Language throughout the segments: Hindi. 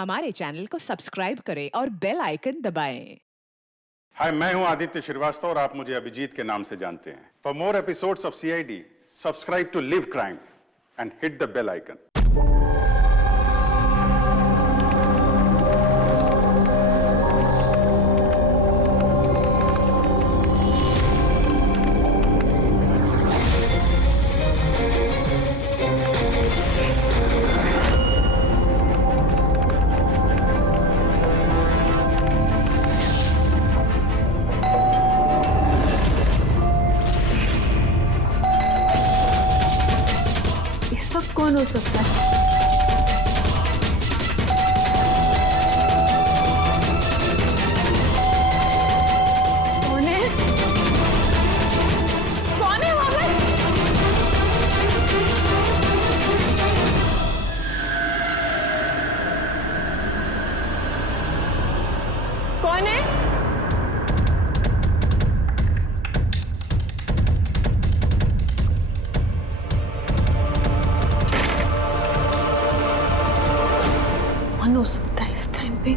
हमारे चैनल को सब्सक्राइब करें और बेल आइकन दबाएं। हाय, मैं हूं आदित्य श्रीवास्तव और आप मुझे अभिजीत के नाम से जानते हैं। For more episodes of CID, subscribe to live crime and hit the bell icon. इस वक्त कौन हो सकता है? कौन है? कौन है वहां पे? कौन है? कौन हो सकता है इस टाइम पे?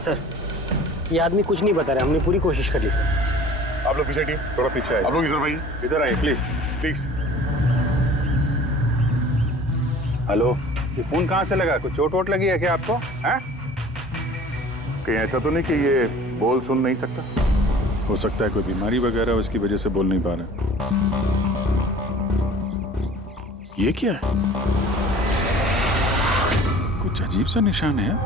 सर, ये आदमी कुछ नहीं बता रहा, हमने पूरी कोशिश कर ली सर। आप लोग पीछे टीम, थोड़ा पीछे आइए। आप लोग इधर आइए, इधर आइए प्लीज प्लीज। हेलो, ये फोन कहाँ से लगा? कुछ चोट वोट लगी है क्या आपको? हैं? कहीं ऐसा तो नहीं कि ये बोल सुन नहीं सकता? हो सकता है कोई बीमारी वगैरह उसकी वजह से बोल नहीं पा रहा। ये क्या है? कुछ अजीब सा निशान है।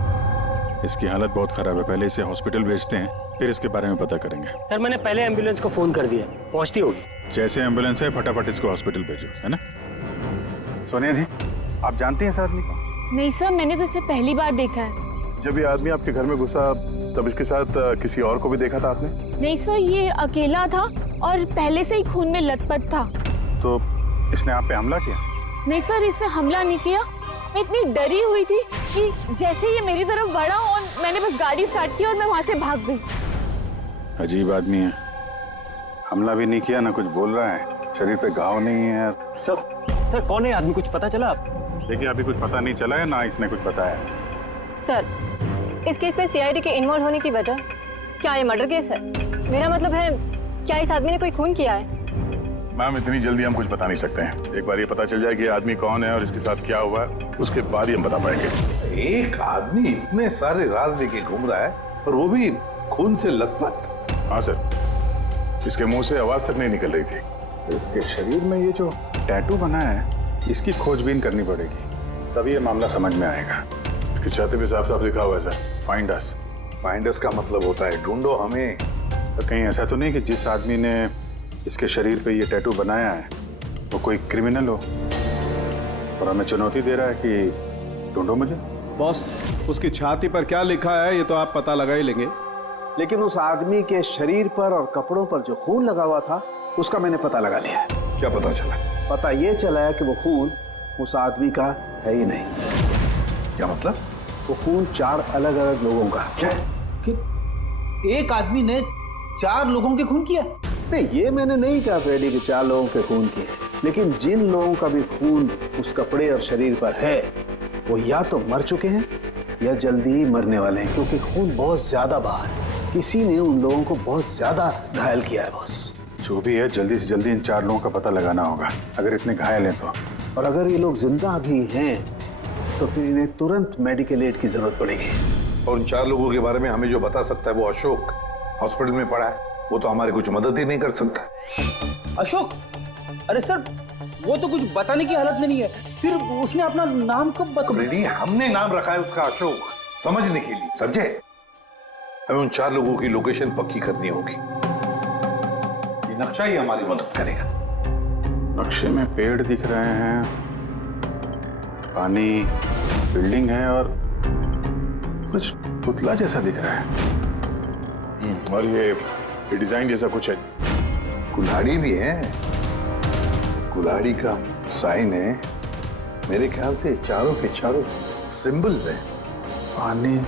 इसकी हालत बहुत खराब है, पहले इसे हॉस्पिटल भेजते हैं, फिर इसके बारे में पता करेंगे। सर, मैंने पहले एम्बुलेंस को फोन कर दिया, पहुंचती होगी। जैसे एम्बुलेंस है फटाफट इसको हॉस्पिटल भेजो, है ना? सोनिया जी, आप जानती हैं इस आदमी को? नहीं सर, मैंने तो इसे पहली बार देखा है। जब ये आदमी आपके घर में घुसा तब इसके साथ किसी और को भी देखा था आपने? नहीं सर, ये अकेला था और पहले से ही खून में लथपथ था। तो इसने आप पे हमला किया? नहीं सर, इसने हमला नहीं किया। मैं इतनी डरी हुई थी कि जैसे ये मेरी तरफ बढ़ा और मैंने बस गाड़ी स्टार्ट की और मैं वहां से भाग गई। अजीब आदमी है, हमला भी नहीं किया ना कुछ बोल रहा है, शरीर पे घाव नहीं है। सर कौन है आदमी, कुछ पता चला आप? देखिए, अभी कुछ पता नहीं चला है, ना इसने कुछ बताया। सर, इस केस में सीआईडी के इन्वॉल्व होने की वजह क्या ये मर्डर केस है? मेरा मतलब है, क्या इस आदमी ने कोई खून किया है? मैम, इतनी जल्दी हम कुछ बता नहीं सकते हैं। एक बार ये पता चल जाए कि ये आदमी कौन है और इसके साथ क्या हुआ है, उसके बाद ही हम बता पाएंगे। एक आदमी इतने सारे राज लेके घूम रहा है और वो भी खून से लथपथ। हाँ सर, इसके मुंह से आवाज तक नहीं निकल रही थी। इसके शरीर में ये जो टैटू बना है, इसकी खोजबीन करनी पड़ेगी, तभी ये मामला समझ में आएगा। इसकी छाती पे साफ साफ लिखा हुआ है sir, find us. Find us का मतलब होता है ढूंढो हमें। तो कहीं ऐसा तो नहीं कि जिस आदमी ने इसके शरीर पे ये टैटू बनाया है वो कोई क्रिमिनल हो और हमें चुनौती दे रहा है कि ढूंढो मुझे? बॉस, उसकी छाती पर क्या लिखा है ये तो आप पता लगा ही लेंगे, लेकिन उस आदमी के शरीर पर और कपड़ों पर जो खून लगा हुआ था उसका मैंने पता लगा लिया है। क्या पता चला? पता ये चला है कि वो खून उस आदमी का है ही नहीं। क्या मतलब? वो खून 4 अलग अलग लोगों का। क्या? एक आदमी ने 4 लोगों के खून किया? नहीं, ये मैंने नहीं कहा फ्रेडी कि 4 लोगों के खून किए, लेकिन जिन लोगों का भी खून उस कपड़े और शरीर पर है वो या तो मर चुके हैं या जल्दी ही मरने वाले हैं, क्योंकि खून बहुत ज्यादा बहा है। किसी ने उन लोगों को बहुत ज्यादा घायल किया है बॉस। जो भी है, जल्दी से जल्दी इन 4 लोगों का पता लगाना होगा, अगर इतने घायल हैं तो। और अगर ये लोग जिंदा भी हैं तो फिर इन्हें तुरंत मेडिकल एड की जरूरत पड़ेगी। और उन 4 लोगों के बारे में हमें जो बता सकता है वो अशोक हॉस्पिटल में पड़ा है, वो तो हमारी कुछ मदद ही नहीं कर सकता। अशोक? अरे सर, वो तो कुछ बताने की हालत में नहीं है। फिर उसने अपना नाम कब बता? फ्रेडी, हमने नाम रखा है उसका अशोक, समझने के लिए, समझे? हमें उन 4 लोगों की लोकेशन पक्की करनी होगी। ये नक्शा ही हमारी मदद करेगा। नक्शे में पेड़ दिख रहे हैं, पानी, बिल्डिंग है और कुछ पुतला जैसा दिख रहा है। और ये डिजाइन जैसा कुछ है। कुल्हाड़ी भी है, कुल्हाड़ी का साइन है। मेरे ख्याल से चारों के चारों सिंबल्स हैं। पानी,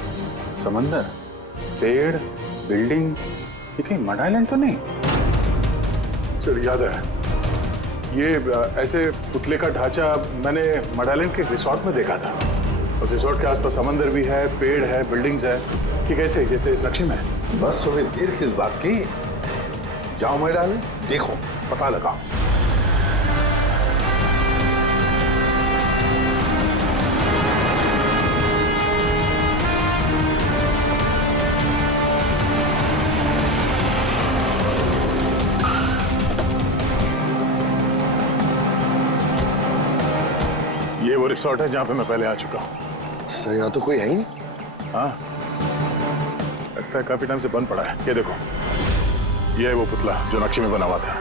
समंदर, पेड़, बिल्डिंग, ये कहीं मड आइलैंड तो नहीं? सर याद है, ये ऐसे पुतले का ढांचा मैंने मड आइलैंड के रिसोर्ट में देखा था। उस रिसोर्ट के आसपास समंदर भी है, पेड़ है, बिल्डिंग्स है। कि कैसे जैसे इस नक्शे में? बस तुम्हें देर किस बात की? जाओ मैं डाले, देखो, पता लगाओ। ये वो रिसोर्ट है जहां पे मैं पहले आ चुका हूँ। सर यहाँ तो कोई है ही नहीं। हाँ, लगता है काफी टाइम से बंद पड़ा है। ये देखो, ये है वो पुतला जो नक्शे में बना हुआ था।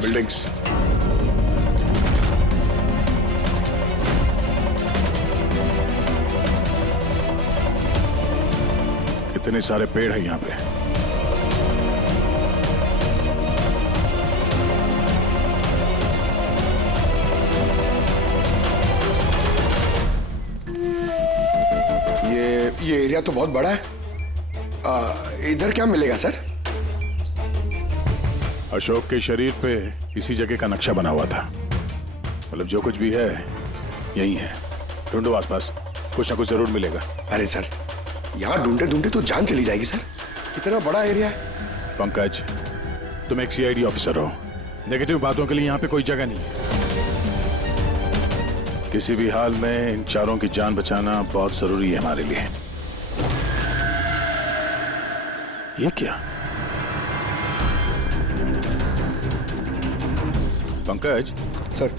बिल्डिंग्स, कितने सारे पेड़ हैं यहाँ पे। ये एरिया तो बहुत बड़ा है। इधर क्या मिलेगा सर? अशोक के शरीर पे इसी जगह का नक्शा बना हुआ था। मतलब जो कुछ भी है यही है। ढूंढो आसपास, कुछ ना कुछ जरूर मिलेगा। अरे सर, यहाँ ढूंढते ढूंढते तो जान चली जाएगी सर। इतना बड़ा एरिया है। पंकज, तुम एक सीआईडी ऑफिसर हो। नेगेटिव बातों के लिए यहाँ पे कोई जगह नहीं है। किसी भी हाल में इन चारों की जान बचाना बहुत जरूरी है हमारे लिए। ये क्या? पंकज सर,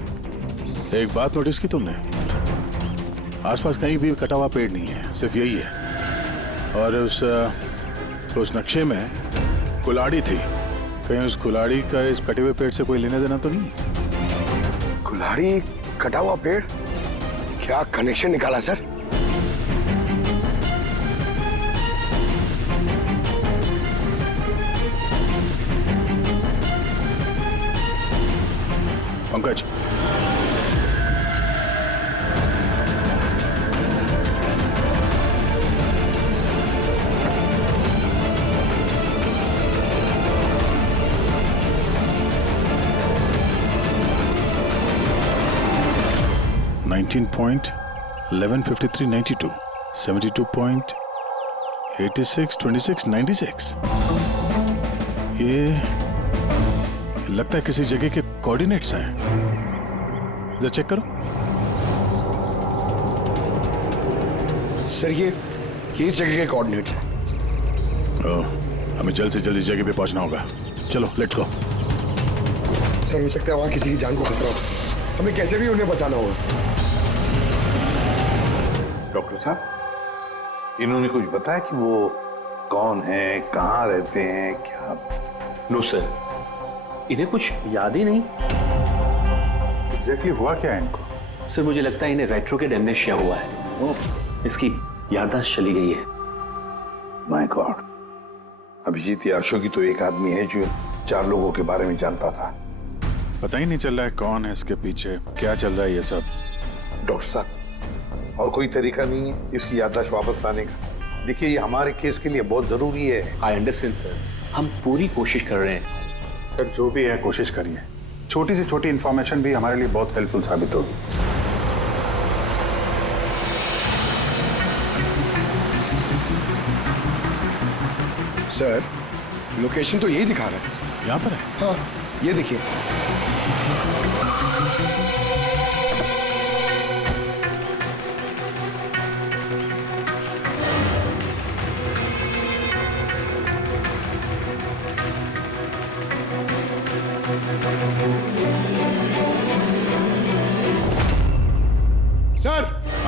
एक बात नोटिस की तुमने? आसपास कहीं भी कटा हुआ पेड़ नहीं है, सिर्फ यही है। और उस नक्शे में कुल्हाड़ी थी। कहीं उस कुल्हाड़ी का इस कटे हुए पेड़ से कोई लेना देना तो नहीं? कुल्हाड़ी, कटा हुआ पेड़, क्या कनेक्शन निकाला सर? पंकज, $19.1153.92, 72.862696। ये लगता है किसी जगह के कोऑर्डिनेट्स हैं। जरा चेक करो। सर ये इस जगह के कोऑर्डिनेट्स हैं। ओह, हमें जल्द से जल्द इस जगह पे पहुंचना होगा। चलो लेट्स गो। सर हो सकता है वहां किसी की जान को खतरा हो। हमें कैसे भी उन्हें बचाना होगा। डॉक्टर साहब, इन्होंने कुछ बताया कि वो कौन है, कहाँ रहते हैं, क्या? नो सर, इन्हें कुछ याद ही नहीं। एग्जैक्टली हुआ क्या है इनको? सर मुझे लगता है इन्हें रेट्रोग्रेड एमनेशिया हुआ है। इसकी याददाश्त चली गई है। My God. अभिजीत या अशोक ही तो एक आदमी है जो 4 लोगों के बारे में जानता था। पता ही नहीं चल रहा है कौन है इसके पीछे, क्या चल रहा है ये सब। डॉक्टर साहब, और कोई तरीका नहीं है इसकी याददाश्त वापस लाने का? देखिए, ये हमारे केस के लिए बहुत जरूरी है। आई अंडरस्टैंड सर, हम पूरी कोशिश कर रहे हैं। सर जो भी है कोशिश करिए। छोटी से छोटी इंफॉर्मेशन भी हमारे लिए बहुत हेल्पफुल साबित होगी। सर लोकेशन तो यही दिखा रहा है। यहाँ पर है? हाँ, ये देखिए।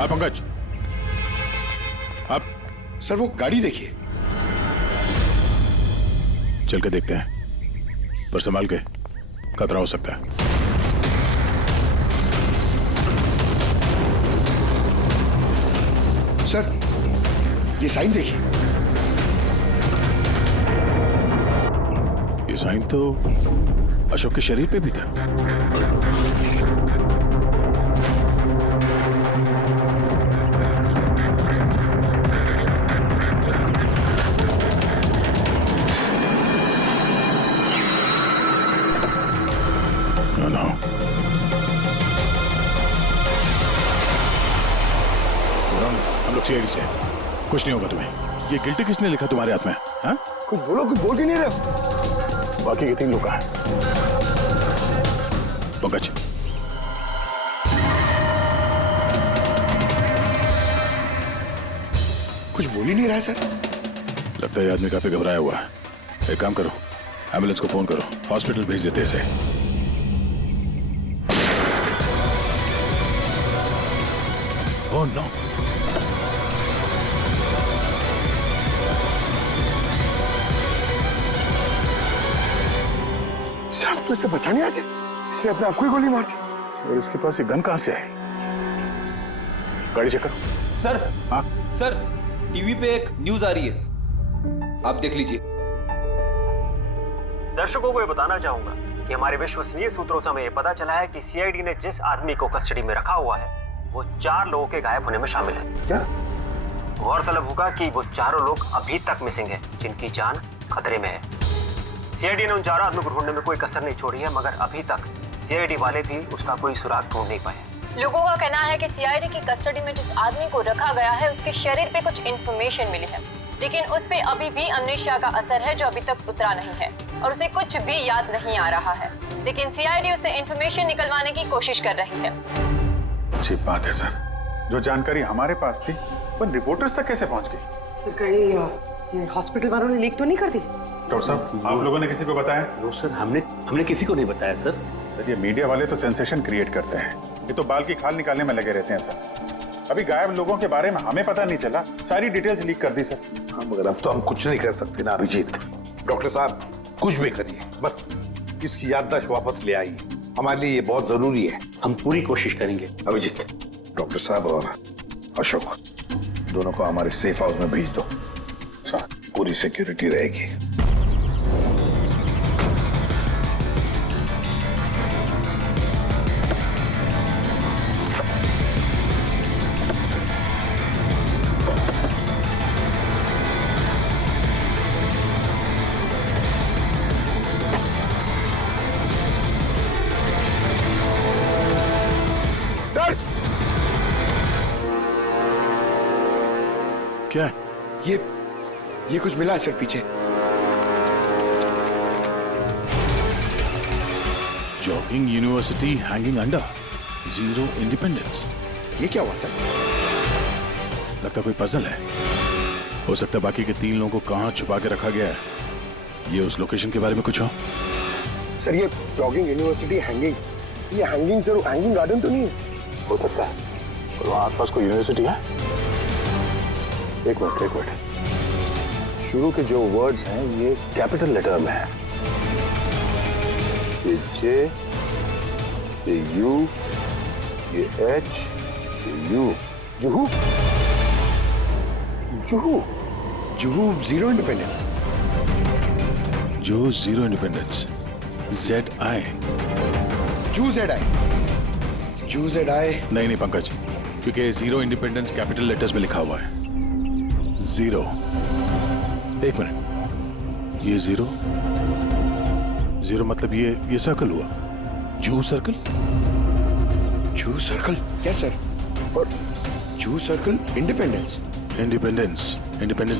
हाँ पंकज, आप सर वो गाड़ी देखिए। चल के देखते हैं, पर संभाल के, खतरा हो सकता है। सर ये साइन देखिए। ये साइन तो अशोक के शरीर पे भी था। नो, हम लोग सीआईडी से, कुछ नहीं होगा तुम्हें। ये गिल्टी किसने लिखा तुम्हारे हाथ में? हाँ? कुछ बोलो, कुछ बोल ही नहीं रहे। बाकी के 3 लोग कहाँ हैं? पंकज, कुछ बोल ही नहीं रहा है सर। लगता है ये आदमी काफी घबराया हुआ है। एक काम करो, एम्बुलेंस को फोन करो, हॉस्पिटल भेज देते इसे। ओह नो, साहब तो इसे बचाने आते, इसे अपने आप को ही गोली मार दी। और इसके पास ये गन कहां से आई? गाड़ी चेक करो। सर, हाँ? सर टीवी पे एक न्यूज आ रही है, आप देख लीजिए। दर्शकों को ये बताना चाहूंगा कि हमारे विश्वसनीय सूत्रों से हमें ये पता चला है कि सीआईडी ने जिस आदमी को कस्टडी में रखा हुआ है वो 4 लोगों के गायब होने में शामिल है। क्या? गौरतलब होगा कि वो चारों लोग अभी तक मिसिंग हैं, जिनकी जान खतरे में है। सीआईडी ने उन 4 आदमियों को ढूंढने में कोई कसर नहीं छोड़ी है, मगर अभी तक सीआईडी वाले भी उसका कोई सुराग ढूंढ नहीं पाए। लोगों का कहना है कि सीआईडी की कस्टडी में जिस आदमी को रखा गया है उसके शरीर पे कुछ इंफॉर्मेशन मिली है, लेकिन उस पे अभी भी अमनेशिया का असर है जो अभी तक उतरा नहीं है और उसे कुछ भी याद नहीं आ रहा है। लेकिन सीआईडी उसे इंफॉर्मेशन निकलवाने की कोशिश कर रही है। अच्छी बात है सर, जो जानकारी हमारे पास थी वो रिपोर्टर्स तक कैसे पहुंच गई? सर कहीं हॉस्पिटल वालों ने लीक तो नहीं कर दी? डॉक्टर साहब, आप लोगों ने किसी को बताया? नो सर, हमने किसी को नहीं बताया सर। सर ये मीडिया वाले तो सेंसेशन क्रिएट करते हैं, ये तो बाल की खाल निकालने में लगे रहते हैं सर। अभी गायब लोगों के बारे में हमें पता नहीं चला, सारी डिटेल्स लीक कर दी सर। हाँ मगर अब तो हम कुछ नहीं कर सकते ना अभिजीत। डॉक्टर साहब कुछ भी करिए, बस इसकी याददाश्त वापस ले आइए, हमारे लिए ये बहुत जरूरी है। हम पूरी कोशिश करेंगे। अभिजीत, डॉक्टर साहब और अशोक दोनों को हमारे सेफ हाउस में भेज दो, पूरी सिक्योरिटी रहेगी। क्या है? ये कुछ मिला है सर पीछे। Jogging university hanging under, zero independence. ये क्या हुआ सर? लगता कोई पजल है। हो सकता है बाकी के 3 लोगों को कहां छुपा के रखा गया है। ये उस लोकेशन के बारे में कुछ हो? सर ये जॉगिंग यूनिवर्सिटी हैंगिंग, ये हैंगिंग सर हैंगिंग गार्डन तो नहीं है? हो सकता है, और वहां आसपास कोई यूनिवर्सिटी है। एक मिनट, शुरू के जो वर्ड्स हैं ये कैपिटल लेटर में है। ये जे, ये यू, ये एच, ये you. Juhu, Juhu, Juhu zero independence. जो जीरो इंडिपेंडेंस, ZI। जू ZI। नहीं पंकज, क्योंकि जीरो इंडिपेंडेंस कैपिटल लेटर्स में लिखा हुआ है। जीरो, एक मिनट, ये जीरो मतलब ये सर्कल हुआ, जू सर्कल। जू सर्कल? Yes sir. और जू सर्कल इंडिपेंडेंस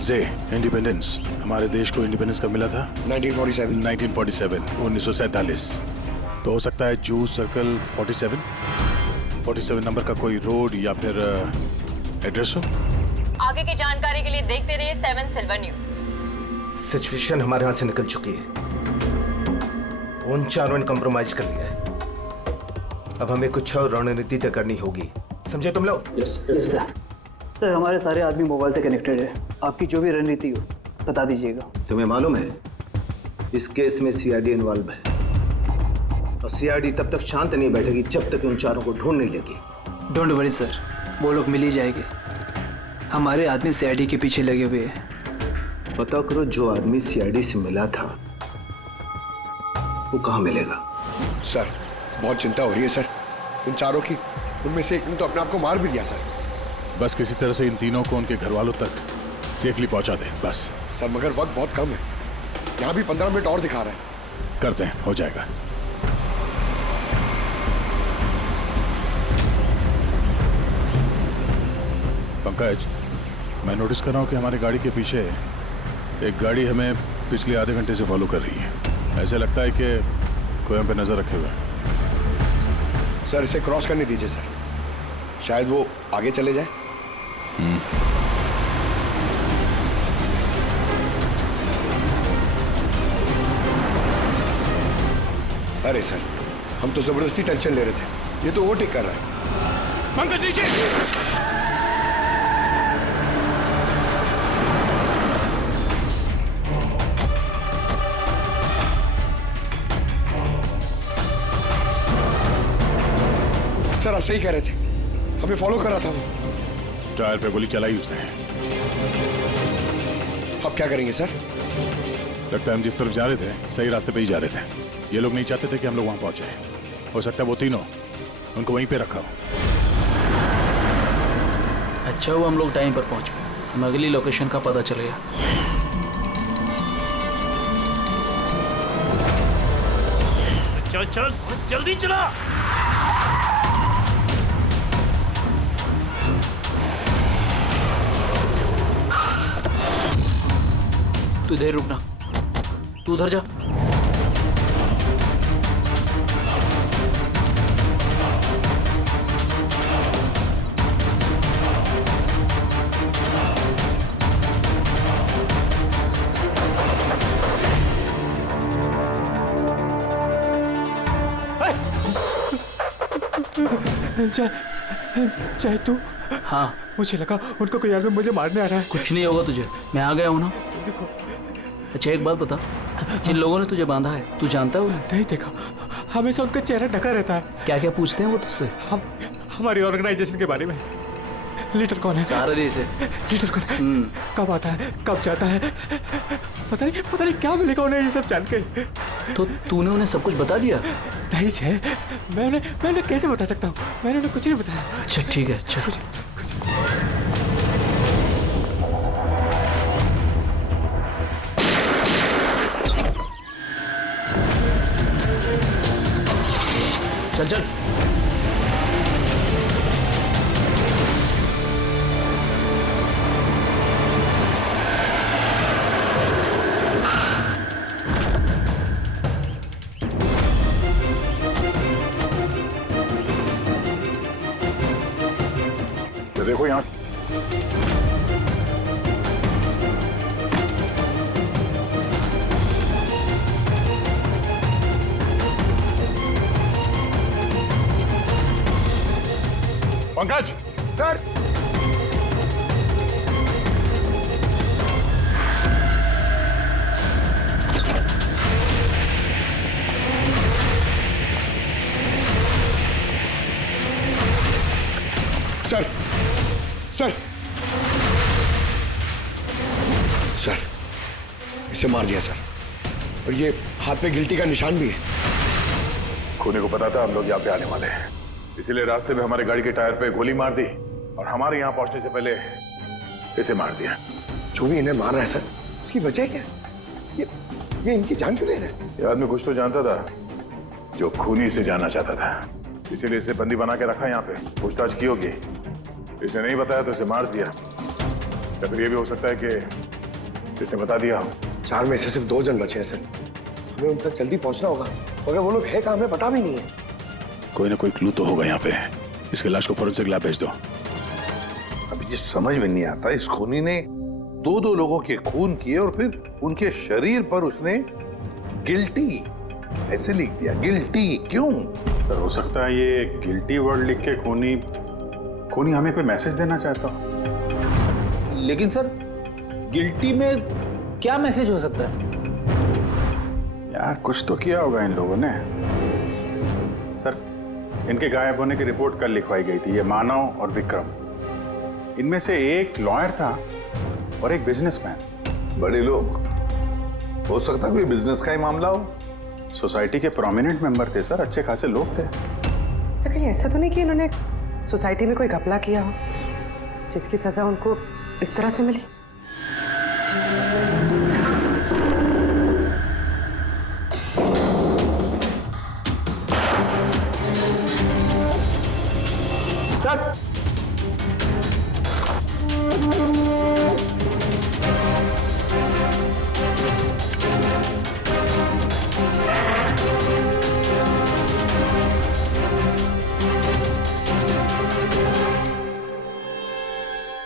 डे। इंडिपेंडेंस, हमारे देश को इंडिपेंडेंस कब मिला था? 1947, 1947। तो हो सकता है जू सर्कल 47 नंबर का कोई रोड या फिर एड्रेस हो। आगे की जानकारी के लिए देखते रहिए 7 सिल्वर न्यूज। सिचुएशन हमारे हाथ से निकल चुकी है, उन चारों ने कंप्रोमाइज कर लिया है। अब हमें कुछ और रणनीति तय करनी होगी। समझे तुम लोग? Yes sir. सर हमारे सारे आदमी मोबाइल से कनेक्टेड है, आपकी जो भी रणनीति हो बता दीजिएगा। तुम्हें मालूम है इस केस में सीआईडी इन्वॉल्व है और सीआईडी तब तक शांत नहीं बैठेगी जब तक उन चारों को ढूंढ नहीं लेगी। डोंट वरी सर, वो लोग मिल ही जाएंगे। हमारे आदमी सीआईडी के पीछे लगे हुए हैं। पता करो जो आदमी सीआईडी से मिला था वो कहाँ मिलेगा। सर बहुत चिंता हो रही है सर, उन चारों की। उनमें से एक ने तो अपने आप को मार भी दिया सर। बस किसी तरह से इन तीनों को उनके घर वालों तक सेफली पहुंचा दे बस। सर मगर वक्त बहुत कम है, यहाँ भी 15 मिनट और दिखा रहा है। करते हैं, हो जाएगा। पंकज, मैं नोटिस कर रहा हूँ कि हमारी गाड़ी के पीछे एक गाड़ी हमें पिछले आधे घंटे से फॉलो कर रही है। ऐसे लगता है कि कोई हम पे नजर रखे हुए है। सर इसे क्रॉस करने दीजिए सर, शायद वो आगे चले जाए। अरे सर हम तो जबरदस्ती टेंशन ले रहे थे, ये तो ओवरटेक कर रहा है। पंकज नीचे। सर आप सही कह रहे थे, हमें फॉलो कर रहा था वो। टायर पे गोली चलाई उसने। अब क्या करेंगे सर? लगता है हम जिस तरफ जा रहे थे सही रास्ते पे ही जा रहे थे। ये लोग नहीं चाहते थे कि हम लोग वहां पहुंचे। हो सकता है वो तीनों उनको वहीं पे रखा हो। अच्छा हुआ हम लोग टाइम पर पहुंचे, हमें अगली लोकेशन का पता चल गया। चल चल जल्दी चला। तू इधर रुकना, तू उधर जा। चाहे तू। हाँ मुझे लगा उनको कोई आदमी मुझे मारने आ रहा है। कुछ नहीं होगा तुझे, मैं आ गया हूँ ना। अच्छा एक बात बता, जिन लोगों ने तुझे बांधा है तू जानता है उन्हें? नहीं देखा, हमेशा उनका चेहरा ढका रहता है। क्या क्या पूछते हैं वो तुझसे? हमारी ऑर्गेनाइजेशन के बारे में। लीडर कौन है? सारा देश है। लीडर कौन है? कब आता है, कब जाता है? पता नहीं क्या मिलेगा उन्हें ये सब जान के। तो तूने उन्हें सब कुछ बता दिया? नहीं छे, मैं उन्हें कैसे बता सकता हूँ? मैंने उन्हें कुछ नहीं बताया। अच्छा ठीक है, चल। चल चल। तो देखो यहाँ Pankaj. Sir sir sir sir इसे मार दिया सर, और ये हाथ पे गिल्टी का निशान भी है। खूनी को पता था हम लोग यहाँ पे आने वाले हैं, इसीलिए रास्ते में हमारी गाड़ी के टायर पे गोली मार दी और हमारे यहाँ पहुंचने से पहले इसे मार दिया। जो भी इन्हें मार रहा है सर, उसकी वजह क्या? ये इनकी जान क्यों ले रहे हैं? ये आदमी कुछ तो जानता था जो खूनी इसे जानना चाहता था, इसीलिए इसे बंदी बना के रखा यहाँ पे। पूछताछ की होगी, इसे नहीं बताया तो इसे मार दिया। या फिर ये भी हो सकता है कि इसने बता दिया हो। 4 में से सिर्फ 2 जन बचे हैं सर, हमें उन तक जल्दी पहुंचना होगा, मगर वो लोग है कहाँ हमें पता भी नहीं है। कोई ना कोई क्लू तो होगा यहाँ पे। इसके लाश को फोरेंसिक लैब भेज दो। अभी ये समझ में नहीं आता, इस खूनी ने 2 लोगों के खून किए और फिर उनके शरीर पर उसने गिल्टी ऐसे लिख दिया। गिल्टी क्यों? सर हो सकता है ये गिल्टी वर्ड लिख के खूनी खूनी हमें कोई मैसेज देना चाहता हो। लेकिन सर, गिल्टी में क्या मैसेज हो सकता है? यार कुछ तो किया होगा इन लोगों ने। सर, इनके गायब होने की रिपोर्ट कल लिखवाई गई थी। ये मानव और विक्रम, इनमें से एक लॉयर था और एक बिजनेसमैन। बड़े लोग, हो सकता है कोई बिजनेस का ही मामला हो। सोसाइटी के प्रोमिनेंट मेंबर थे सर, अच्छे खासे लोग थे। सर कहीं ऐसा तो नहीं कि इन्होंने सोसाइटी में कोई घपला किया हो जिसकी सजा उनको इस तरह से मिली?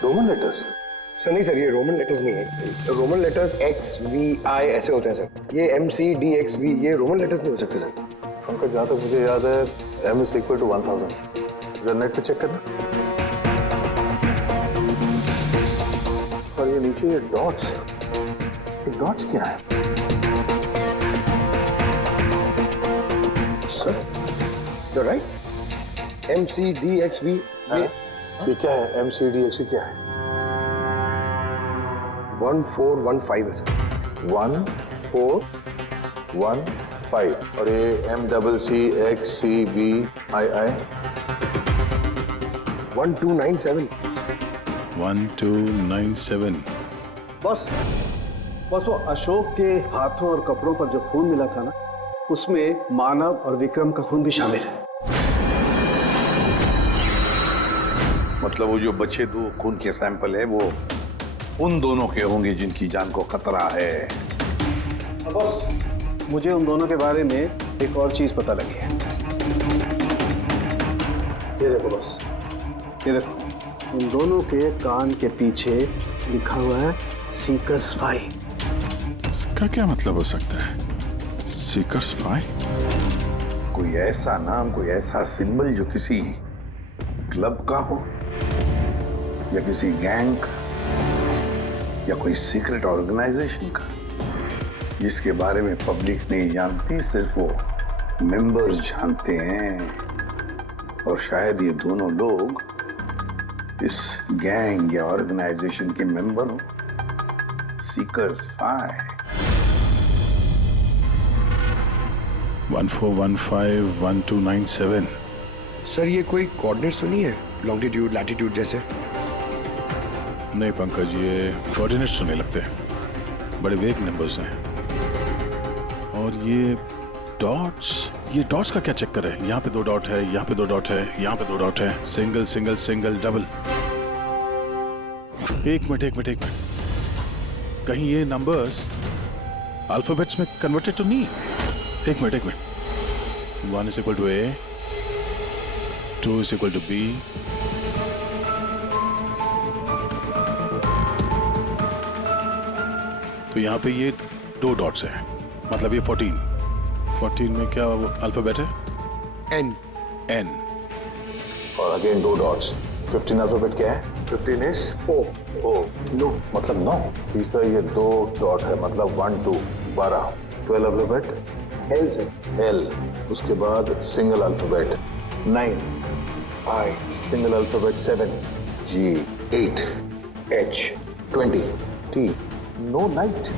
Roman letters? सर नहीं सर, ये रोमन लेटर्स नहीं है। रोमन लेटर्स XVI ऐसे होते हैं सर। ये MCDXV ये रोमन लेटर्स नहीं हो सकते सर। पंकज, जहाँ तक मुझे याद है M is equal to 1000। जरा नेट पे चेक करना। और ये नीचे ये डॉट्स क्या है? सर you're right, MCDXV ये क्या है? MCDXV क्या है? 1415 है सर। 1415। और ये MCCXCVII 1297। 1297। बस वो अशोक के हाथों और कपड़ों पर जो खून मिला था ना, उसमें मानव और विक्रम का खून भी शामिल है। मतलब वो जो बचे दो खून के सैंपल है वो उन दोनों के होंगे जिनकी जान को खतरा है। बस मुझे उन दोनों के बारे में एक और चीज पता लगी है। ये देखो बस, ये देखो, उन दोनों के कान के पीछे लिखा हुआ है सीकर्स 5। इसका क्या मतलब हो सकता है? सीकर्स 5? कोई ऐसा नाम, कोई ऐसा सिंबल जो किसी क्लब का हो या किसी गैंग का या कोई सीक्रेट ऑर्गेनाइजेशन का, जिसके बारे में पब्लिक नहीं जानती, सिर्फ वो मेंबर्स जानते हैं। और शायद ये दोनों लोग इस गैंग या ऑर्गेनाइजेशन के मेंबर हो। सीकर्स 5। 1415 1297। सर ये कोई कोऑर्डिनेट्स तो नहीं है, लॉन्गिट्यूड लैटिट्यूड जैसे? नहीं पंकज, ये कोऑर्डिनेट्स तो नहीं लगते, बड़े वेग नंबर्स हैं। और ये डॉट्स का क्या चक्कर है? यहाँ पे 2 डॉट है, यहाँ पे 2 डॉट है, यहाँ पे 2 डॉट है, सिंगल सिंगल सिंगल डबल। एक मिनट, कहीं ये नंबर्स अल्फाबेट्स में कन्वर्टेड तो नहीं? एक minute. 1 is equal to A, 2 is equal to B, तो यहाँ पे ये 2 डॉट्स हैं, मतलब ये 14 में क्या वो अल्फाबेट है? N। और अगेन 2 डॉट्स। 15 अल्फाबेट क्या है? 15 इज O। नो मतलब 9। तीसरा ये 2 डॉट है, मतलब 1 2 12। 12 अल्फाबेट L से L। उसके बाद single alphabet 9 I। Single alphabet 7 G। 8 H। 20 T। No night.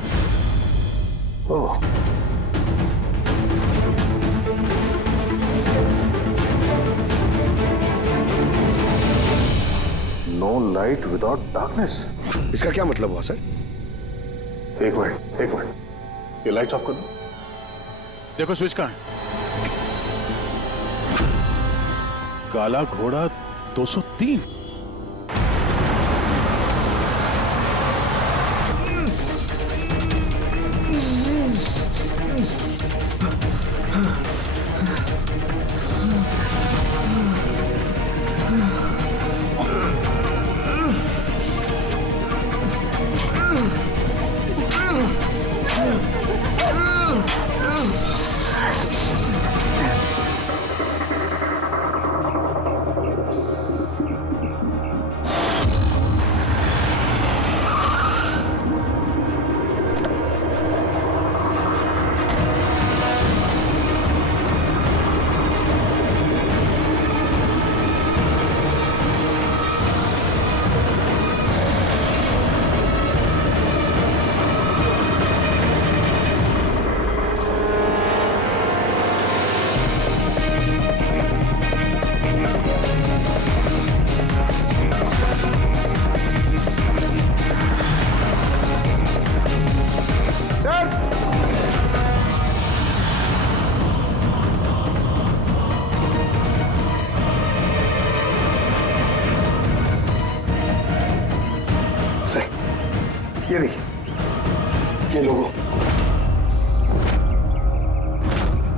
Oh, no light without darkness. इसका क्या मतलब हुआ सर? एक मिनट, ये लाइट्स ऑफ कर दो। देखो स्विच कहाँ है? काला घोड़ा 203।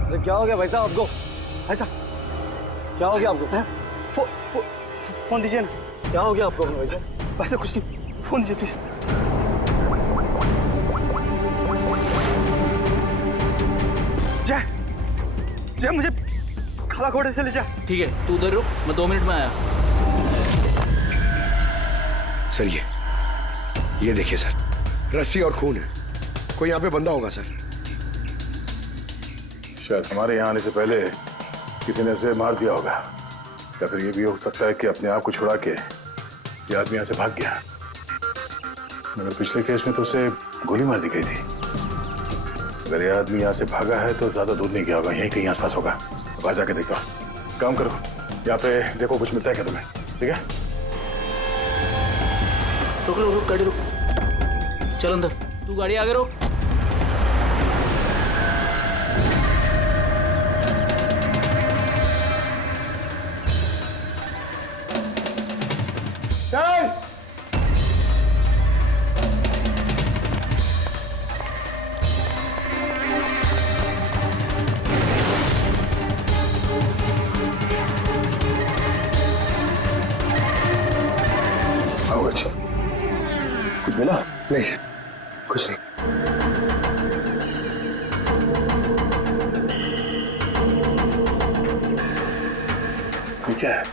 अरे क्या हो गया भाई साहब आपको? भाई साहब क्या हो गया आपको? फोन दीजिए ना। क्या हो गया आपको भाई साहब? भाई साहब कुछ नहीं, फोन दीजिए प्लीज। जय जय मुझे खाला खोड़े से ले जा। ठीक है, तू उधर रुक, मैं 2 मिनट में आया। सर ये देखिए सर, रस्सी और खून है। कोई यहाँ पे बंदा होगा सर। शायद हमारे यहाँ आने से पहले किसी ने उसे मार दिया होगा, या फिर ये भी हो सकता है कि अपने आप को छुड़ा के ये आदमी यहाँ से भाग गया। मगर पिछले केस में तो उसे गोली मार दी गई थी। अगर ये आदमी यहाँ से भागा है तो ज्यादा दूर नहीं गया होगा, यहीं कहीं आसपास होगा। अब आ जाके देखो। काम करो, यहाँ पे देखो कुछ मिलता है क्या तुम्हें, ठीक है? रुक गाड़ी रुक, चल अंदर, तू गाड़ी आगे रोक। चल आओ। अच्छा, कुछ मिला? नहीं सर, कुछ नहीं। ये क्या है?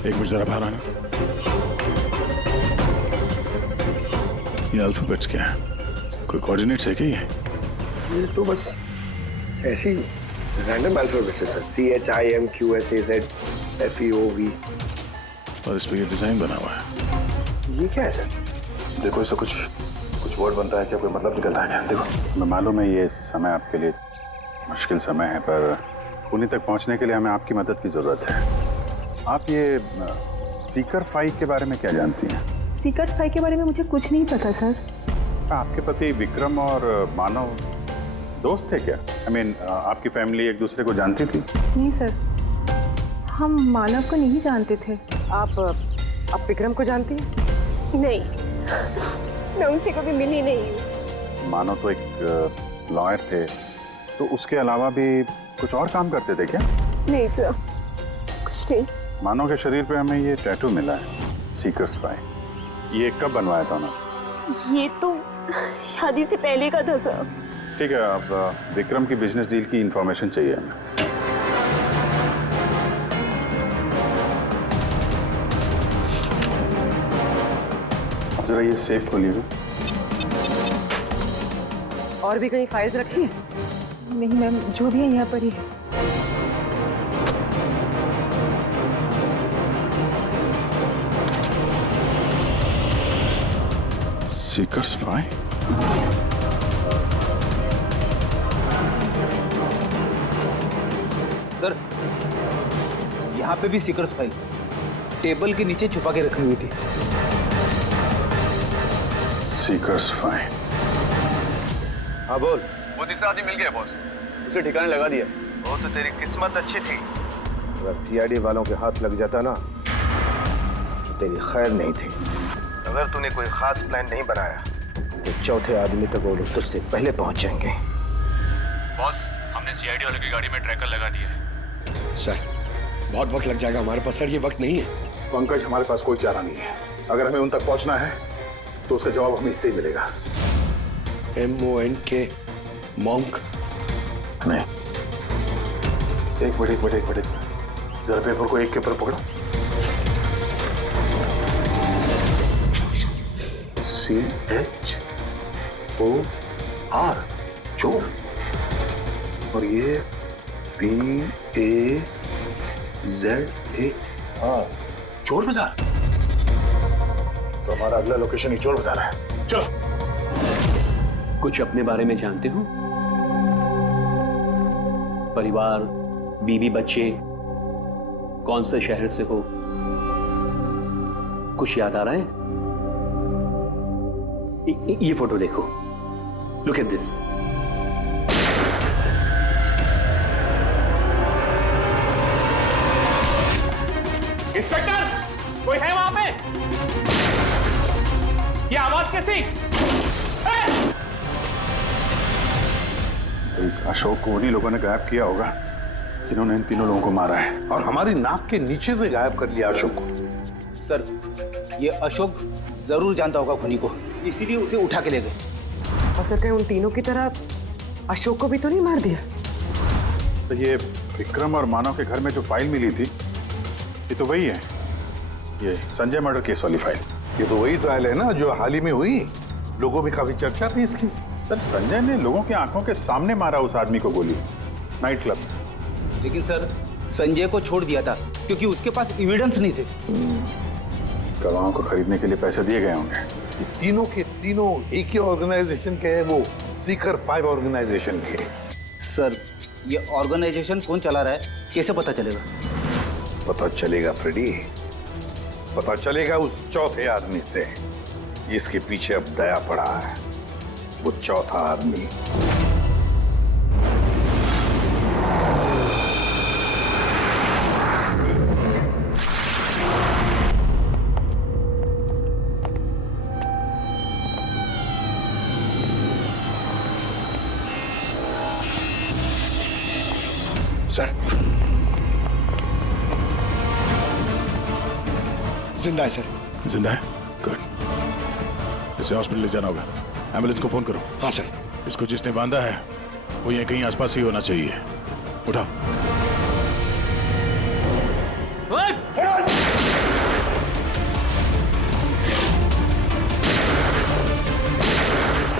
एक मिनट जरा बाहर आना। ये अल्फाबेट्स क्या है? कोई कोऑर्डिनेट्स है क्या ये तो बस ऐसे ही रैंडम अल्फाबेट्स है सर। CHIMQSAZFEOV। और इस पे ये डिजाइन बना हुआ है। ये क्या है सर? देखो इससे कुछ वर्ड बनता है क्या? कोई मतलब निकलता है क्या? देखो। मैं मालूम है ये समय आपके लिए मुश्किल समय है, पर पुणे तक पहुंचने के लिए हमें आपकी मदद की जरूरत है। आप ये सीकर 5 के बारे में क्या जानती हैं? सीकर 5 के बारे में मुझे कुछ नहीं पता सर। आपके पति विक्रम और मानव दोस्त थे क्या? I mean, आपकी फैमिली एक दूसरे को जानती थी? नहीं सर, हम मानव को नहीं जानते थे। आप विक्रम को जानती हैं? नहीं, मैं उनसे कभी मिली नहीं हूँ। मानव तो एक लॉयर थे, तो उसके अलावा भी कुछ और काम करते थे क्या? नहीं सर, कुछ नहीं। मानव के शरीर पे हमें ये टैटू मिला है, सीकर्स 5। ये कब बनवाया था उन्होंने? ये तो शादी से पहले का था सर। ठीक है, अब विक्रम की बिजनेस डील की इंफॉर्मेशन चाहिए हमें। अब जरा ये सेफ खोलिएगा। और भी कहीं फाइल्स रखी हैं? नहीं मैम, जो भी है यहाँ पर ही है। सीकर्स 5? सर, यहाँ पे भी सीकर्स फाइल टेबल के नीचे छुपा के रखी हुई थी। सीकर्स 5? हाँ बोल। वो तीसरा आदमी मिल गया बॉस, उसे ठिकाने लगा दिया। वो तो तेरी किस्मत अच्छी थी। अगर सीआईडी वालों के हाथ लग जाता ना तो तेरी खैर नहीं थी। अगर तूने कोई खास प्लान नहीं बनाया तो चौथे आदमी तक वो लोग तुझसे पहले पहुंच जाएंगे। बॉस, हमने सीआईडी वालों की गाड़ी में ट्रैकर लगा दिया है। सर, बहुत वक्त लग जाएगा हमारे पास। सर, ये वक्त नहीं है। पंकज, हमारे पास कोई चारा नहीं है। अगर हमें उन तक पहुंचना है तो उसका जवाब हमें इससे ही मिलेगा। MONK monk? नहीं, एक मिनट, जरा पेपर को एक के ऊपर पकड़ो। CHOR, चोर। और ये BAZAR, चोर बाजार। तो हमारा अगला लोकेशन ही चोर बाजार है। चलो। कुछ अपने बारे में जानते हो? परिवार, बीवी, बच्चे, कौन से शहर से हो? कुछ याद आ रहा है? ये फोटो देखो, लुक एट दिस। इंस्पेक्टर, कोई है वहां पे? ये आवाज कैसी? तो इस अशोक को उन्हीं लोगों ने गायब किया होगा जिन्होंने इन तीनों लोगों को मारा है, और हमारी नाक के नीचे से गायब कर लिया अशोक को। सर, ये अशोक जरूर जानता होगा खुनी को, इसीलिए उसे उठा के ले गए। और सर कहीं उन तीनों की तरह अशोक को भी तो नहीं मार दिया? तो ये विक्रम और मानव के घर में जो फाइल मिली थी, ये तो वही है, ये संजय मर्डर केस वाली फाइल। ये तो वही ट्रायल है ना जो हाल ही में हुई, लोगों में काफी चर्चा थी इसकी। सर, संजय ने लोगों की आंखों के सामने मारा उस आदमी को गोली, नाइट क्लब में। लेकिन सर, संजय को छोड़ दिया था क्योंकि उसके पास एविडेंस नहीं थे। गवाहों को खरीदने के लिए पैसे दिए गए होंगे। ये तीनों के तीनों एक ही ऑर्गेनाइजेशन के हैं, वो सीकर 5 ऑर्गेनाइजेशन के। सर, ये ऑर्गेनाइजेशन कौन चला रहा है, कैसे पता चलेगा? पता चलेगा फ्रेडी, पता चलेगा उस चौथे आदमी से जिसके पीछे अब दया पड़ा है। वो चौथा आदमी सर, जिंदा है सर। जिंदा है? गुड। इसे हॉस्पिटल ले जाना होगा। एम्बुलेंस को फोन करो। हाँ सर। इसको जिसने बांधा है वो यहीं कहीं आसपास ही होना चाहिए। उठाओ।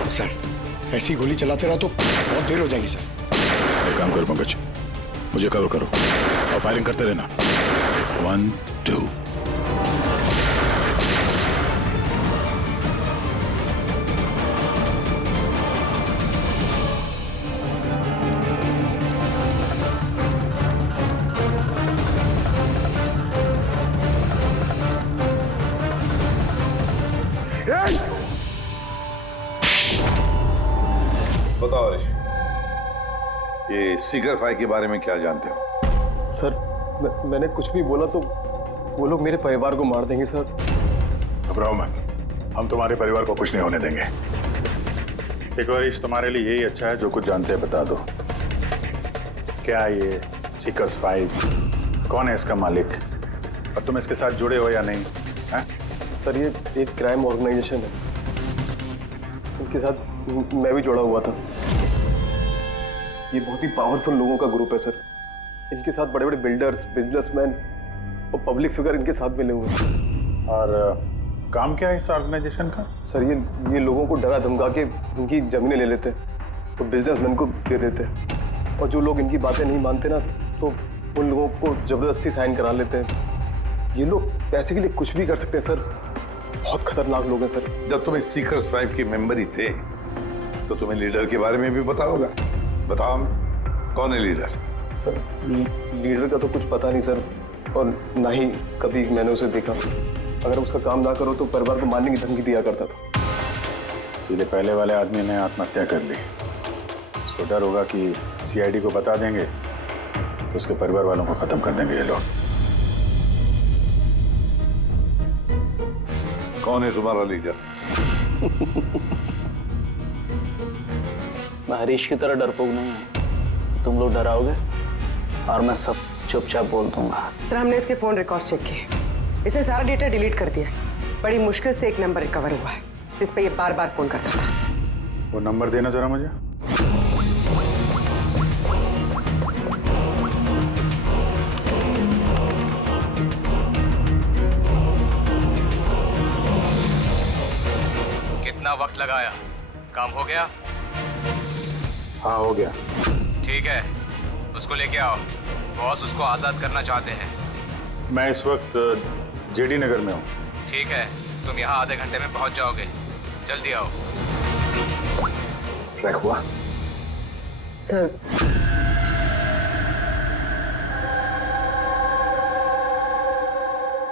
सर, ऐसी गोली चलाते रहो तो बहुत देर हो जाएगी सर। एक काम करो पंकज, मुझे कवर करो और फायरिंग करते रहना। 1 2। बताओ ऋषि, ये सीकर 5 के बारे में क्या जानते हो? सर, मैंने कुछ भी बोला तो वो लोग मेरे परिवार को मार देंगे सर। घबराओ मत, हम तुम्हारे परिवार को कुछ नहीं होने देंगे। देखो हरीश, तुम्हारे लिए यही अच्छा है, जो कुछ जानते हैं बता दो। क्या ये सीकर्स 5, कौन है इसका मालिक, और तुम इसके साथ जुड़े हो या नहीं? है? सर, ये एक क्राइम ऑर्गेनाइजेशन है, इनके साथ मैं भी जुड़ा हुआ था। ये बहुत ही पावरफुल लोगों का ग्रुप है सर। इनके साथ बड़े बड़े बिल्डर्स, बिजनेसमैन और पब्लिक फिगर इनके साथ मिले हुए हैं। और काम क्या है इस ऑर्गेनाइजेशन का? सर, ये लोगों को डरा धमका के इनकी जमीनें ले लेते हैं तो बिजनेसमैन को दे देते हैं, और जो लोग इनकी बातें नहीं मानते ना तो उन लोगों को जबरदस्ती साइन करा लेते हैं। ये लोग पैसे के लिए कुछ भी कर सकते हैं सर। बहुत खतरनाक लोग हैं सर। जब तुम इस सीकर्स 5 के मेंबर ही थे तो तुम्हें लीडर के बारे में भी पता होगा। बताओ, कौन है लीडर? सर, लीडर का तो कुछ पता नहीं सर, और ना ही कभी मैंने उसे देखा। अगर उसका काम ना करो तो परिवार को मारने की धमकी दिया करता था। सीधे पहले वाले आदमी ने आत्महत्या कर ली। इसको डर होगा कि सीआईडी को बता देंगे तो उसके परिवार वालों को खत्म कर देंगे ये लोग। कौन है तुम्हारा लीडर? मैं हरीश की तरह डरपोक नहीं हूँ। तुम लोग डराओगे और मैं सब चुपचाप बोल दूंगा। सर, हमने इसके फोन रिकॉर्ड चेक किए, इसे सारा डेटा डिलीट कर दिया। बड़ी मुश्किल से एक नंबर रिकवर हुआ है जिस पे ये बार बार फोन करता था। वो नंबर देना जरा मुझे। कितना वक्त लगाया? काम हो गया? हाँ, हो गया। ठीक है, उसको लेके आओ। बॉस उसको आजाद करना चाहते हैं। मैं इस वक्त जेडी नगर में हूँ। ठीक है, तुम यहाँ आधे घंटे में पहुँच जाओगे। जल्दी आओ। ट्रैक हुआ? सर,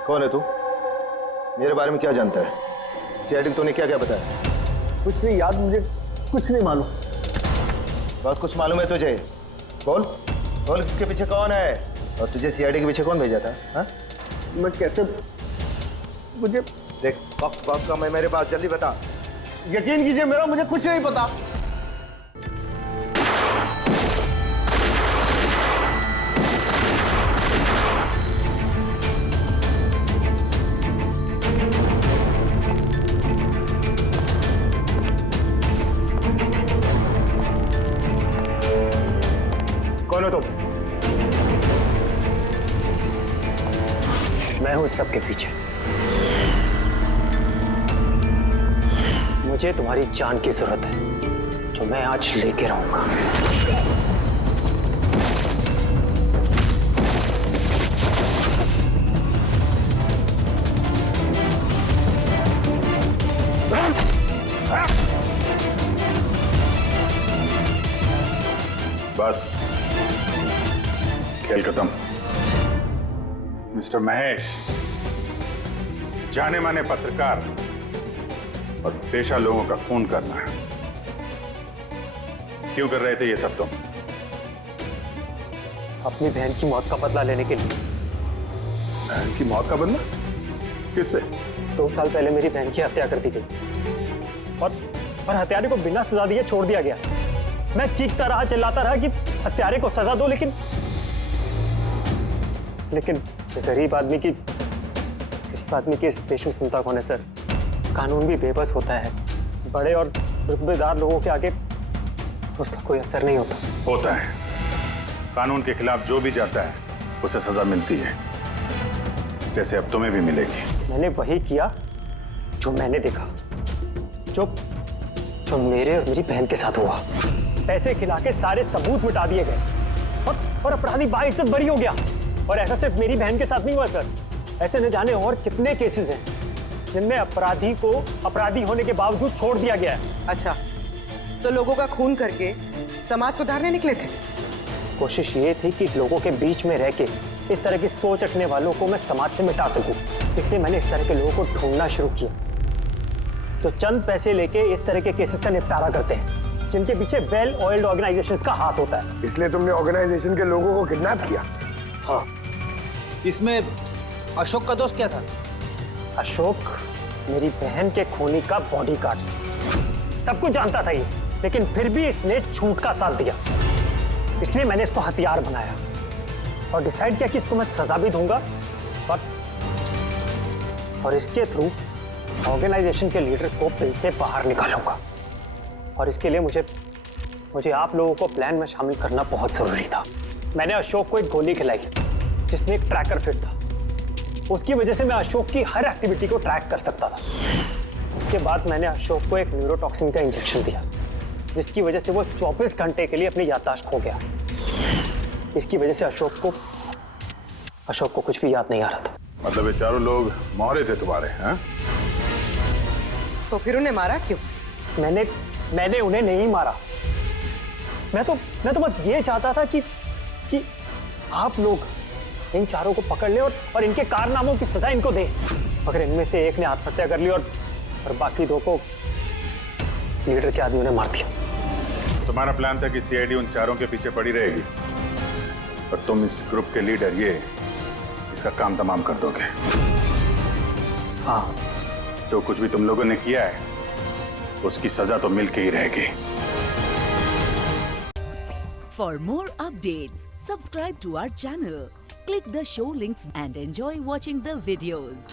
कौन है तू? मेरे बारे में क्या जानता है? सीआईडी को तूने क्या क्या बताया? कुछ नहीं याद, मुझे कुछ नहीं मालूम। बहुत कुछ मालूम है तुझे। बोल बोल, इसके पीछे कौन है और तुझे सीआईडी के पीछे कौन भेजा था? हाँ? मैं कैसे, मुझे देख वक्त का मैं मेरे पास, जल्दी बता। यकीन कीजिए मेरा, मुझे कुछ नहीं पता। कौन हो तुम? मैं हूं सबके पीछे। मुझे तुम्हारी जान की जरूरत है, जो मैं आज लेके रहूंगा। बस, खेल खत्म। मिस्टर महेश, जाने माने पत्रकार और पेशा लोगों का खून करना, क्यों कर रहे थे ये सब तुम? अपनी बहन की मौत का बदला लेने के लिए। बहन की मौत का बदला? किससे? 2 साल पहले मेरी बहन की हत्या कर दी गई और हत्यारे को बिना सजा दिए छोड़ दिया गया। मैं चीखता रहा, चिल्लाता रहा कि हत्यारे को सजा दो, लेकिन गरीब आदमी की इस देशु चिंता कौन है सर? कानून भी बेबस होता है। बड़े और रुतबेदार लोगों के आगे उसका कोई असर नहीं होता है। कानून के खिलाफ जो भी जाता है उसे सजा मिलती है, जैसे अब तुम्हें भी मिलेगी। मैंने वही किया जो मैंने देखा, जो मेरे और मेरी बहन के साथ हुआ। पैसे खिला के सारे सबूत मिटा दिए गए और अपराधी बाइज्जत बरी हो गया। और ऐसा सिर्फ मेरी बहन के साथ नहीं हुआ सर, ऐसे न जाने और कितने केसेस हैं जिनमें अपराधी को अपराधी होने के बावजूद छोड़ दिया गया है। अच्छा, तो लोगों का खून करके समाज सुधारने निकले थे? कोशिश ये थी कि लोगों के बीच में रह के इस तरह की सोच रखने वालों को मैं समाज से मिटा सकूं। इसलिए मैंने इस तरह के लोगों को ढूंढना शुरू किया, तो चंद पैसे लेके इस तरह के केसेस का निपटारा करते हैं, जिनके पीछे वेल ऑयल्ड ऑर्गेनाइजेशंस का हाथ होता है। इसलिए तुमने ऑर्गेनाइजेशन के लोगों को किडनैप किया? हाँ। इसमें अशोक का दोष क्या था? अशोक मेरी बहन के खूनी का बॉडीगार्ड, सब कुछ जानता था ये, लेकिन फिर भी इसने झूठ का साथ दिया। इसलिए मैंने इसको हथियार बनाया और डिसाइड किया कि इसको मैं सजा भी दूंगा और इसके थ्रू ऑर्गेनाइजेशन के लीडर को बिल से बाहर निकालूंगा। और इसके लिए मुझे आप लोगों को प्लान में शामिल करना बहुत जरूरी था। मैंने अशोक को एक गोली खिलाई जिसमें एक ट्रैकर फिट था। उसकी वजह से मैं अशोक की हर एक्टिविटी को ट्रैक कर सकता था। उसके बाद मैंने अशोक को एक न्यूरोटॉक्सिन का इंजेक्शन दिया, जिसकी वजह से वो 24 घंटे के लिए अपनी याददाश्त खो गया। इसकी वजह से अशोक को कुछ भी याद नहीं आ रहा था। मतलब ये चारों लोग मोहरे थे तुम्हारे? हैं? तो फिर उन्हें मारा क्यों? मैंने उन्हें नहीं मारा। मैं तो बस ये चाहता था कि आप लोग इन चारों को पकड़ ले और इनके कारनामों की सजा इनको दे। अगर इनमें से एक ने आत्महत्या कर ली और बाकी 2 को लीडर के आदमियों ने मार दिया। तुम्हारा प्लान था कि सीआईडी उन चारों के पीछे पड़ी रहेगी और तुम इस ग्रुप के लीडर इसका काम तमाम कर दोगे। हाँ, जो कुछ भी तुम लोगों ने किया है उसकी सजा तो मिल के ही रहेगी। For more updates, subscribe to our channel, click the show links and enjoy watching the videos.